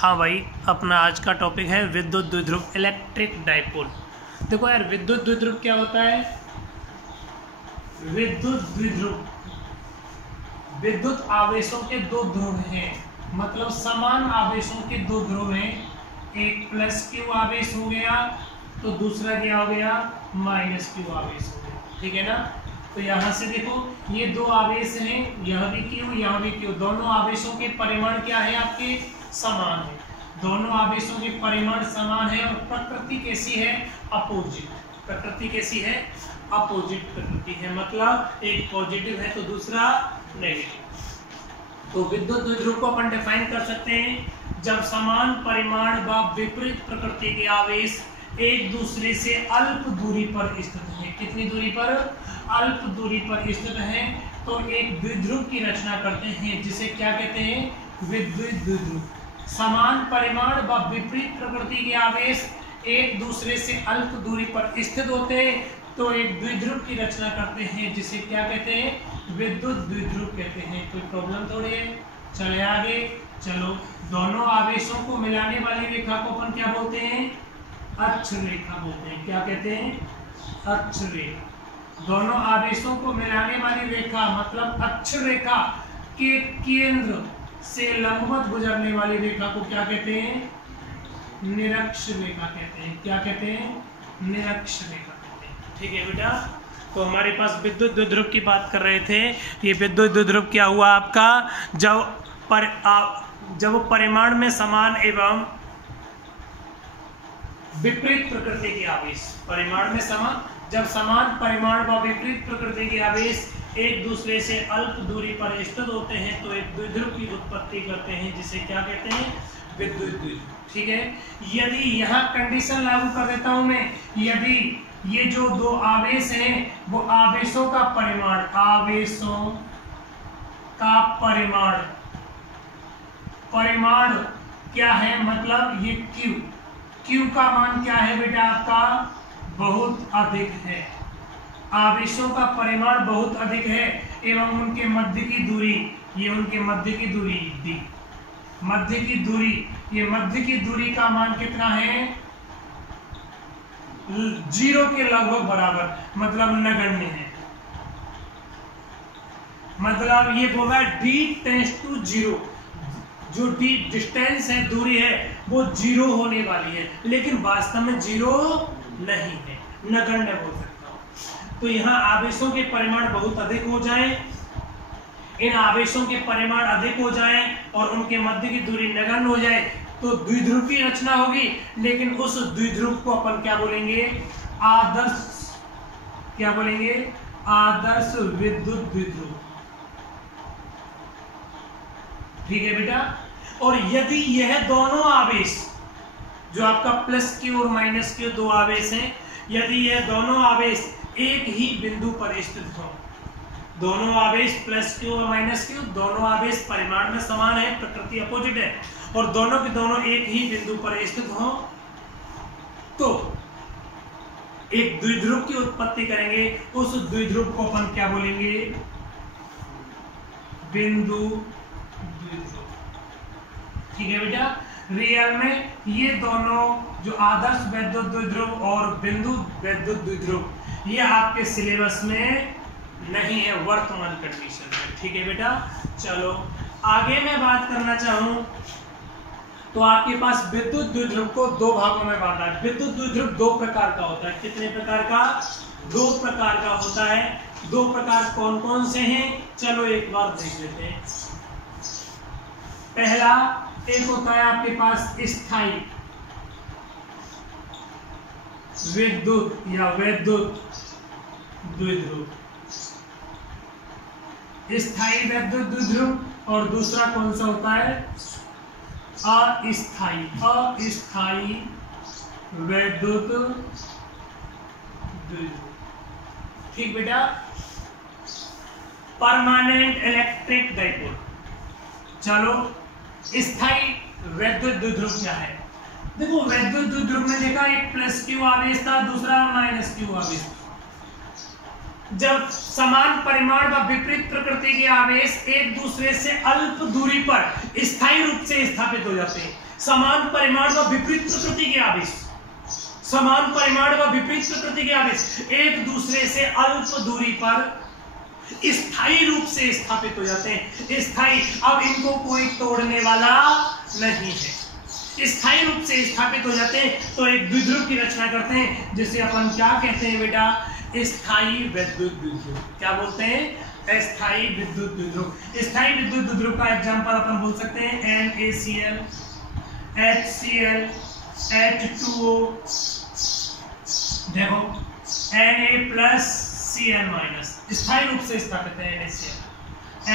हाँ भाई, अपना आज का टॉपिक है विद्युत द्विध्रुव, इलेक्ट्रिक डाइपोल। देखो यार, विद्युत द्विध्रुव क्या होता है? विद्युत द्विध्रुव विद्युत आवेशों के दो ध्रुव हैं, मतलब समान आवेशों के दो ध्रुव हैं। एक प्लस क्यू आवेश हो गया तो दूसरा क्या हो गया? माइनस क्यू आवेश हो गया। ठीक है ना? तो यहाँ से देखो, ये दो आवेश हैं, यह भी क्यू यह भी क्यू। दोनों आवेशों के परिमाण क्या है? आपके समान है। दोनों आवेशों के परिमाण समान है और प्रकृति कैसी है? अपोजिट। प्रकृति कैसी है? अपोजिट प्रकृति है, मतलब एक पॉजिटिव है तो दूसरा नेगेटिव। तो विद्युत द्विध्रुव को अपन डिफाइन कर सकते हैं, जब समान परिमाण व विपरीत प्रकृति के आवेश एक दूसरे से अल्प दूरी पर स्थित है। कितनी दूरी पर? अल्प दूरी पर स्थित है, तो एक द्विध्रुव की रचना करते हैं, जिसे क्या कहते हैं? विद्युत द्विध्रुव। समान परिमाण व विपरीत प्रकृति के आवेश एक दूसरे से अल्प दूरी पर स्थित होते हैं, तो एक द्विध्रुव की रचना करते हैं, जिसे क्या कहते हैं? विद्युत द्विध्रुव कहते हैं। कोई प्रॉब्लम थोड़ी है। चले आगे, चलो। दोनों आवेशों को मिलाने वाली रेखा को अपन क्या बोलते हैं? अक्ष रेखा बोलते हैं। क्या कहते हैं? अक्ष रेखा। दोनों आवेशों को मिलाने वाली रेखा मतलब अक्ष रेखा के केंद्र से लंबवत गुजरने वाली रेखा को क्या कहते हैं? निरक्ष रेखा कहते हैं। क्या कहते हैं? निरक्ष रेखा कहते हैं। ठीक है बेटा, तो हमारे पास विद्युत द्विध्रुव की बात कर रहे थे। ये विद्युत द्विध्रुव क्या हुआ आपका? जब परिमाण में समान एवं विपरीत प्रकृति के आवेश, परिमाण में समान, जब समान परिमाण व विपरीत प्रकृति के आवेश एक दूसरे से अल्प दूरी पर स्थित होते हैं, तो एक द्विध्रुव की उत्पत्ति करते हैं, जिसे क्या कहते हैं? विद्युत द्विध्रुव। ठीक है। यदि यहाँ कंडीशन लागू कर देता हूं मैं, यदि ये जो दो आवेश हैं वो आवेशों का परिमाण, आवेशों का परिमाण क्या है? मतलब ये Q का मान क्या है बेटा आपका? बहुत अधिक है। आवेशों का परिमाण बहुत अधिक है एवं उनके मध्य की दूरी, ये उनके मध्य की दूरी d, मध्य की दूरी, ये मध्य की दूरी का मान कितना है? 0 के लगभग बराबर, मतलब नगण्य है। मतलब ये बोला d टेंड्स टू 0, जो d डिस्टेंस है, दूरी है, वो 0 होने वाली है, लेकिन वास्तव में 0 नहीं है, नगण्य बोल सकता हूं। तो यहाँ आवेशों के परिमाण बहुत अधिक हो जाएं, इन आवेशों के परिमाण अधिक हो जाएं और उनके मध्य की दूरी नगण्य हो जाए, तो द्विध्रुव की रचना होगी। लेकिन उस द्विध्रुव को अपन क्या बोलेंगे? आदर्श, क्या बोलेंगे? आदर्श विद्युत द्विध्रुव। ठीक है बेटा। और यदि यह दोनों आवेश, जो आपका प्लस क्यू और माइनस क्यू दो आवेश हैं, यदि यह दोनों आवेश एक ही बिंदु पर स्थित हो, दोनों आवेश प्लस क्यू और माइनस क्यू, दोनों आवेश परिमाण में समान है, प्रकृति अपोजिट है, और दोनों के दोनों एक ही बिंदु पर स्थित हो, तो एक द्विध्रुव की उत्पत्ति करेंगे। उस द्विध्रुव को अपन क्या बोलेंगे? बिंदु द्विध्रुव। ठीक है बेटा। रियल में ये दोनों, जो आदर्श विद्युत द्विध्रुव और बिंदु विद्युत द्विध्रुव, ये आपके सिलेबस में नहीं है वर्तमान कंडीशन में। ठीक है बेटा। चलो आगे मैं बात करना चाहूं तो आपके पास विद्युत द्विध्रुव को दो भागों में बांटा है। विद्युत द्विध्रुव दो प्रकार का होता है। कितने प्रकार का? 2 प्रकार का होता है। 2 प्रकार कौन कौन से हैं? चलो एक बार देख लेते हैं। पहला एक होता है आपके पास स्थायी विद्युत या वैद्युत द्विध्रुव, स्थायी विद्युत द्विध्रुव, और दूसरा कौन सा होता है? अस्थायी विद्युत द्विध्रुव। ठीक बेटा। Permanent electric dipole. चलो, स्थायी विद्युत द्विध्रुव क्या है? देखो, विद्युत द्विध्रुव में देखा, एक प्लस क्यू आवेश था, दूसरा माइनस क्यू आवेश था। जब समान परिमाण व विपरीत प्रकृति के आवेश एक दूसरे से अल्प दूरी पर स्थायी रूप से स्थापित हो जाते हैं। समान परिमाण व विपरीत प्रकृति के आवेश, समान परिमाण व विपरीत प्रकृति के आवेश एक दूसरे से अल्प दूरी पर स्थायी रूप से स्थापित हो जाते हैं। स्थायी, अब इनको कोई तोड़ने वाला नहीं है। स्थायी रूप से स्थापित हो जाते हैं तो एक द्विध्रुव की रचना करते हैं, जिसे अपन क्या कहते हैं बेटा, स्थायी विद्युत द्विध्रुव। क्या बोलते हैं? स्थायी विद्युत द्विध्रुव। स्थायी विद्युत द्विध्रुव का एग्जांपल अपन बोल सकते हैं NaCl, HCl, H2O, देखो Na+Cl-, स्थायी रूप से स्थापित है NaCl,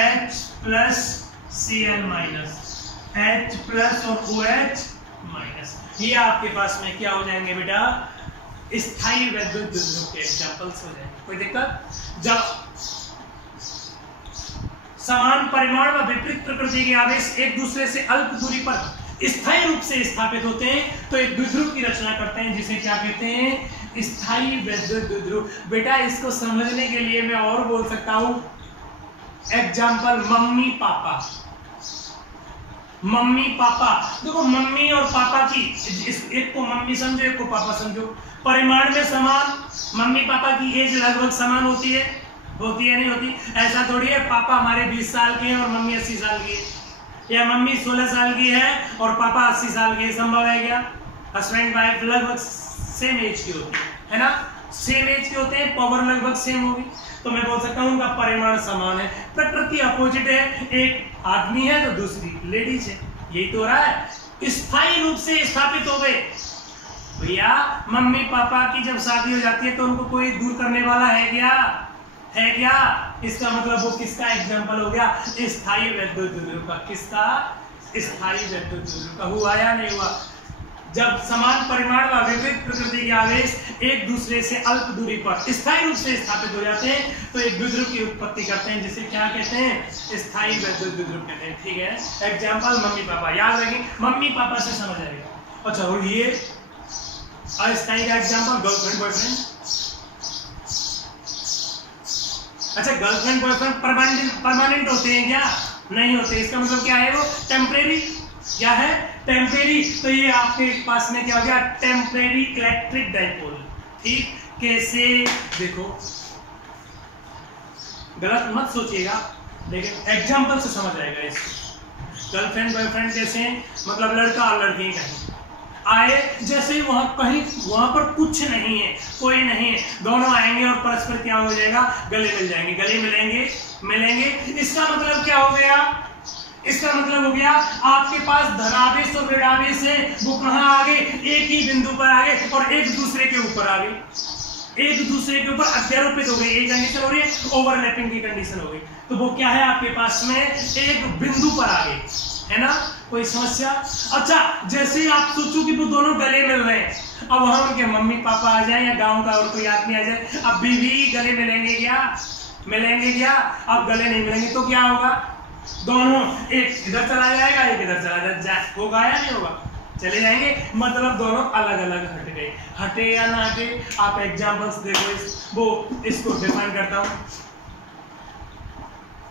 H+Cl-, H+ और OH-। ये आपके पास में क्या हो जाएंगे बेटा, स्थायी विद्युत द्विध्रुव के एग्जांपल्स हो जाएंगे। कोई दिक्कत? जब समान परिमाण व विपरीत प्रकृति के आवेश एक दूसरे से अल्प दूरी पर स्थायी रूप से स्थापित होते हैं तो एक द्विध्रुव की रचना करते हैं, जिसे क्या कहते हैं, स्थायी विद्युत द्विध्रुव। बेटा इसको समझने के लिए मैं और बोल सकता हूं, example mummy papa. Mummy papa, देखो मम्मी और पापा की, एक को मम्मी समझो एक को पापा समझो, परिमाण में समान, मम्मी पापा की एज लगभग समान होती है नहीं होती? ऐसा थोड़ी है पापा हमारे 20 साल के हैं और मम्मी 80 साल की है, या मम्मी 16 साल की है और पापा 80 साल के। संभव है क्या? हस्बैंड वाइफ लगभग सेम एज की होती है ना, सेम एज के होते हैं, पावर लगभग सेम होगी, तो मैं बोल सकता हूं उनका परिमाण समान है। प्रकृति अपोजिट है, एक आदमी है तो दूसरी लेडीज है, यही तो हो रहा है। स्थायी रूप से स्थापित हो गए भैया। मम्मी पापा की जब शादी हो जाती है तो उनको कोई दूर करने वाला है क्या? है क्या? इसका मतलब वो किसका एग्जांपल हो गया, स्थायी विद्युत द्विध्रुव का। किसका? स्थायी विद्युत द्विध्रुव का। हुआ या नहीं हुआ? जब समान परिमाण व विपरीत प्रकृति के आवेश एक दूसरे से अल्प दूरी पर स्थायी रूप से स्थापित हो जाते हैं तो एक द्विध्रुव की उत्पत्ति करते हैं, जिसे क्या कहते हैं, स्थायी विद्युत द्विध्रुव कहते हैं। ठीक है, एग्जांपल मम्मी पापा, याद रखें मम्मी पापा से समझ आएगा। अच्छा, और ये अस्थायी का एग्जांपल गर्लफ्रेंड बॉयफ्रेंड। अच्छा, गर्लफ्रेंड बॉयफ्रेंड परमानेंट होते हैं क्या? नहीं होते। इसका मतलब क्या है, वो टेम्परेरी। क्या है? टेम्परेरी। तो ये आपके पास में क्या हो गया, टेम्परेरी इलेक्ट्रिक डाइपोल। ठीक, कैसे? देखो गलत मत सोचिएगा, लेकिन एग्जांपल से समझ आएगा इसको। गर्लफ्रेंड बॉयफ्रेंड कैसे, मतलब लड़का और लड़की कहीं आए, जैसे वहां कहीं, वहां पर कुछ नहीं है, कोई नहीं है, दोनों आएंगे और परस्पर क्या हो जाएगा, गले मिल जाएंगे, गले मिलेंगे। इसका मतलब क्या हो गया? इसका मतलब हो गया आपके पास धनावेश और ऋणावेश है, वो कहां आ गए, एक ही बिंदु पर आ गए और एक दूसरे के ऊपर आ गए, एक दूसरे के ऊपर अध्यारोपित हो गई। एक कंडीशन हो रही है, ओवरलैपिंग की कंडीशन हो गई, तो वो क्या है आपके पास में, एक बिंदु पर आ गए, है ना? कोई समस्या? अच्छा, जैसे ही आप सोचो कि वो दोनों गले मिल रहे हैं, अब वहां उनके मम्मी पापा आ जाए या गांव का और कोई आदमी आ जाए, अब बीवी गले मिलेंगे क्या? अब गले नहीं मिलेंगे तो क्या होगा, दोनों एक इधर चला जाएगा, एक इधर चला जाए, होगा या नहीं होगा? चले जाएंगे, मतलब दोनों अलग अलग हट गए। हटे या ना हटे, आप एग्जांपल्स देखो, इसको डिफाइन करता हूं।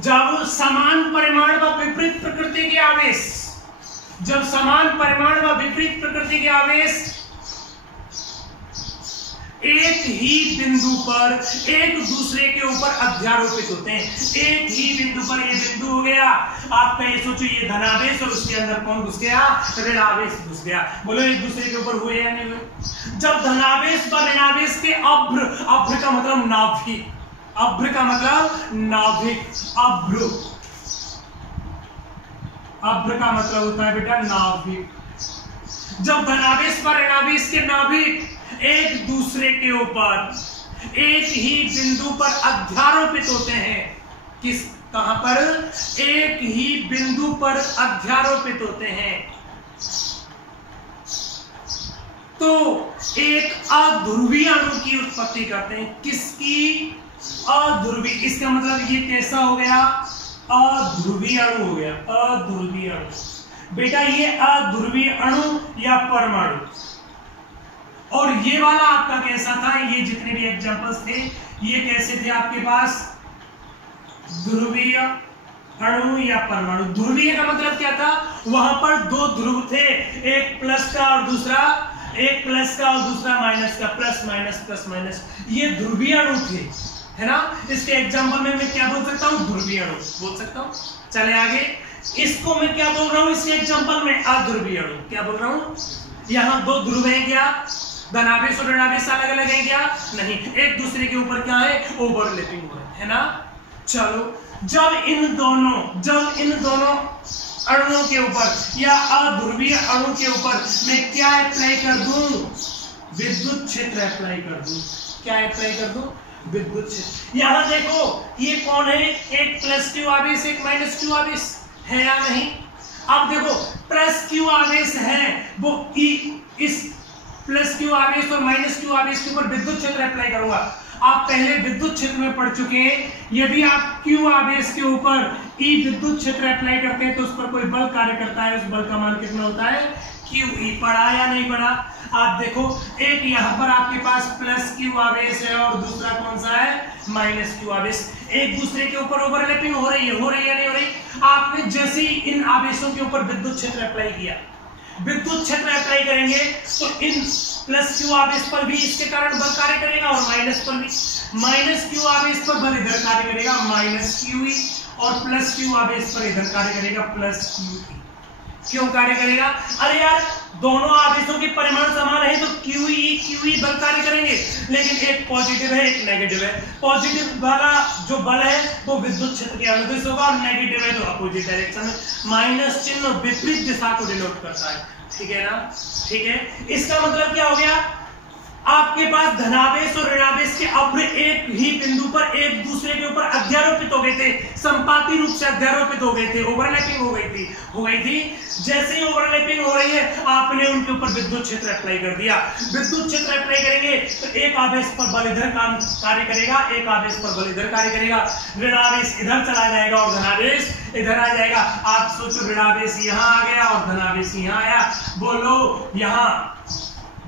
जब समान परिमाण व विपरीत प्रकृति के आवेश, जब समान परिमाण व विपरीत प्रकृति के आवेश एक ही बिंदु पर एक दूसरे के ऊपर अध्यारोपित होते हैं, एक ही बिंदु पर, ये बिंदु हो गया आपका, ये सोचो ये धनावेश और उसके अंदर कौन घुस गया, ऋणावेश घुस गया। बोलो एक दूसरे के ऊपर हुए या नहीं हुए? जब धनावेश व ऋणावेश के अभ्र का मतलब नाभिक, अभ्र का मतलब नाभिक, अभ्र का मतलब होता है बेटा नाभिक। जब धनावेश व ऋणावेश के नाभिक एक दूसरे के ऊपर एक ही बिंदु पर अध्यारोपित होते हैं, कहां पर, एक ही बिंदु पर अध्यारोपित होते हैं, तो एक अध्रुवीय अणु की उत्पत्ति करते हैं। किसकी? अध्रुवीय। इसका मतलब ये कैसा हो गया, अध्रुवीय अणु हो गया, अध्रुवीय अणु। बेटा ये अध्रुवीय अणु या परमाणु, और ये वाला आपका कैसा था, ये जितने भी एग्जांपल्स थे ये कैसे थे आपके पास? ध्रुवीय अणु या परमाणु। ध्रुवीय का मतलब क्या था? वहां पर दो ध्रुव थे, एक प्लस का और दूसरा माइनस का, प्लस माइनस, ये ध्रुवीय अणु थे, है ना। इसके एग्जांपल में मैं क्या बोल सकता हूँ? ध्रुवीय अणु बोल सकता हूँ। चले आगे, इसको मैं क्या बोल रहा हूँ इसके एग्जांपल में? अध्रुवीय अणु। क्या बोल रहा हूँ? यहाँ दो ध्रुव है क्या? धनावेश और ऋणावेश अलग अलग है क्या? नहीं, एक दूसरे के ऊपर क्या है? ओवरलैपिंग हो रहा है ना। चलो, जब इन दोनों अणुओं के ऊपर या अध्रुवीय अणु के ऊपर मैं क्या अप्लाई कर दूं? विद्युत क्षेत्र अप्लाई कर दूं। क्या अप्लाई कर दूं? विद्युत क्षेत्र। यहां देखो, ये कौन है? एक प्लस क्यू आवेश, एक माइनस क्यू आवेश है या नहीं? अब देखो, प्लस क्यू आवेश है वो इस प्लस क्यू आवेश और माइनस क्यू आवेश के ऊपर विद्युत क्षेत्र अप्लाई करूंगा। आप पहले विद्युत क्षेत्र में पढ़ चुके हैं, यदि आप क्यू आवेश के ऊपर ई विद्युत क्षेत्र अप्लाई करते हैं तो उस पर कोई बल कार्य करता है, उस बल का मान कितना होता है? Q E. पढ़ा या नहीं पढ़ा? आप देखो, एक यहाँ पर आपके पास प्लस क्यू आवेश है और दूसरा कौन सा है? माइनस क्यू आवेश। एक दूसरे के ऊपर ओवरलैपिंग हो रही है या नहीं हो रही? आपने जैसे ही इन आवेशों के ऊपर विद्युत क्षेत्र अप्लाई किया, विद्युत क्षेत्र अप्लाई करेंगे तो इन प्लस क्यू आवेश पर भी इसके कारण बल कार्य करेगा और माइनस पर भी। माइनस क्यू आवेश पर बल इधर कार्य करेगा माइनस क्यू ई, और प्लस क्यू आवेश पर इधर कार्य करेगा प्लस क्यू ई। क्यों कार्य करेगा? अरे यार, दोनों आवेशों के परिमाण समान है तो क्यू ई बल कार्य करेंगे, लेकिन एक पॉजिटिव है एक नेगेटिव है। पॉजिटिव वाला जो बल है वो विद्युत क्षेत्र के अनुदिश होगा और नेगेटिव है तो अपोजिट डायरेक्शन में। माइनस चिन्ह विपरीत दिशा को डिनोट करता है, ठीक है ना। ठीक है, इसका मतलब क्या हो गया? आपके पास धनावेश और ऋणावेश के अभ्र एक ही बिंदु पर एक दूसरे के ऊपर अध्यारोपित हो गए थे, संपाती रूप से अध्यारोपित हो गए थे, ओवरलैपिंग हो गई थी। जैसे ही ओवरलैपिंग हो रही है, आपने उनके ऊपर विद्युत क्षेत्र अप्लाई कर दिया। विद्युत क्षेत्र अप्लाई करेंगे तो एक आवेश पर बल इधर कार्य करेगा, एक आवेश पर बल इधर कार्य करेगा। ऋणावेश इधर चला जाएगा और धनावेश इधर आ जाएगा। आप सोचो, ऋणावेश यहाँ आ गया और धनावेश यहाँ आया। बोलो, यहाँ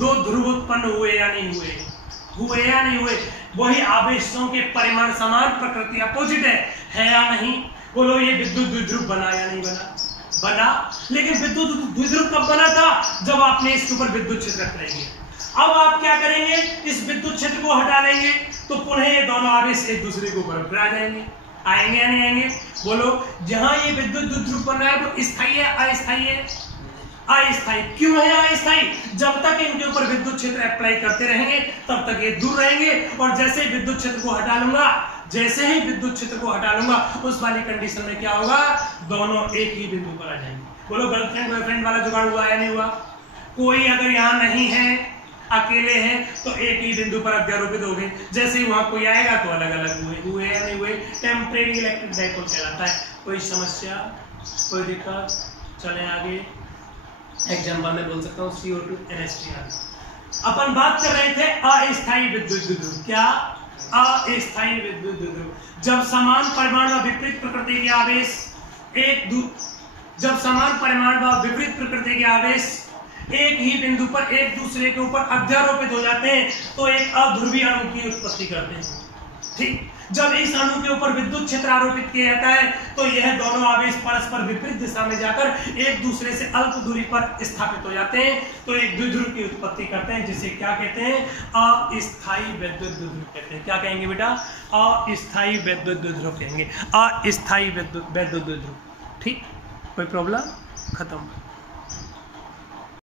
दो ध्रुव उत्पन्न हुए या नहीं हुए या नहीं हुए? वही आवेशों के परिमाण समान, प्रकृति अपोजिट है या नहीं? बोलो, ये विद्युत द्विध्रुव बना या नहीं बना? लेकिन विद्युत द्विध्रुव कब बना था? जब आपने इसके ऊपर विद्युत क्षेत्र अप्लाई किया। अब आप क्या करेंगे? इस विद्युत क्षेत्र को हटा लेंगे तो पुनः ये दोनों आवेश एक दूसरे के ऊपर आ जाएंगे। आएंगे या नहीं आएंगे? बोलो, जहां ये विद्युत द्विध्रुव बन रहा है वो स्थायी है अस्थायी है? अस्थायी। क्यों है अस्थायी? जब तक इनके ऊपर विद्युत क्षेत्र अप्लाई करते रहेंगे तब तक ये दूर रहेंगे, और जैसे ही विद्युत क्षेत्र को हटा लूंगा उस वाली कंडीशन में क्या होगा? दोनों एक ही बिंदु पर आ जाएंगे। बोलो, गर्लफ्रेंड बॉयफ्रेंड वाला जुगाड़ हुआ या नहीं हुआ? कोई अगर यहाँ नहीं है, अकेले हैं, तो एक ही बिंदु पर अध्यारोपित हो गए। जैसे ही वहां कोई आएगा तो अलग अलग हुए या नहीं हुए? टेम्परेरी इलेक्ट्रिक डाइपोल कहलाता है। कोई समस्या, कोई दिक्कत? चले आगे। एग्जाम्पल में बोल सकता हूँ CO2 NH3। अपन बात कर रहे थे अस्थायी विद्युत द्विध्रुव। क्या? अस्थायी विद्युत द्विध्रुव। जब समान परिमाण व विपरीत प्रकृति के आवेश एक ही बिंदु पर एक दूसरे के ऊपर अध्यारोपित हो जाते हैं तो एक अध्रुवीय अणु की उत्पत्ति करते हैं। ठीक, जब इस अणु के ऊपर विद्युत क्षेत्र आरोपित किया जाता है तो यह दोनों आवेश परस्पर विपरीत दिशा में जाकर एक दूसरे से अल्प दूरी पर स्थापित हो जाते हैं तो एक द्विध्रुव की उत्पत्ति करते हैं, जिसे क्या कहते हैं? अस्थायी विद्युत द्विध्रुव कहते हैं। क्या कहेंगे बेटा? अस्थायी विद्युत द्विध्रुव कहेंगे। अस्थायी विद्युत द्विध्रुव। ठीक, कोई प्रॉब्लम? खत्म।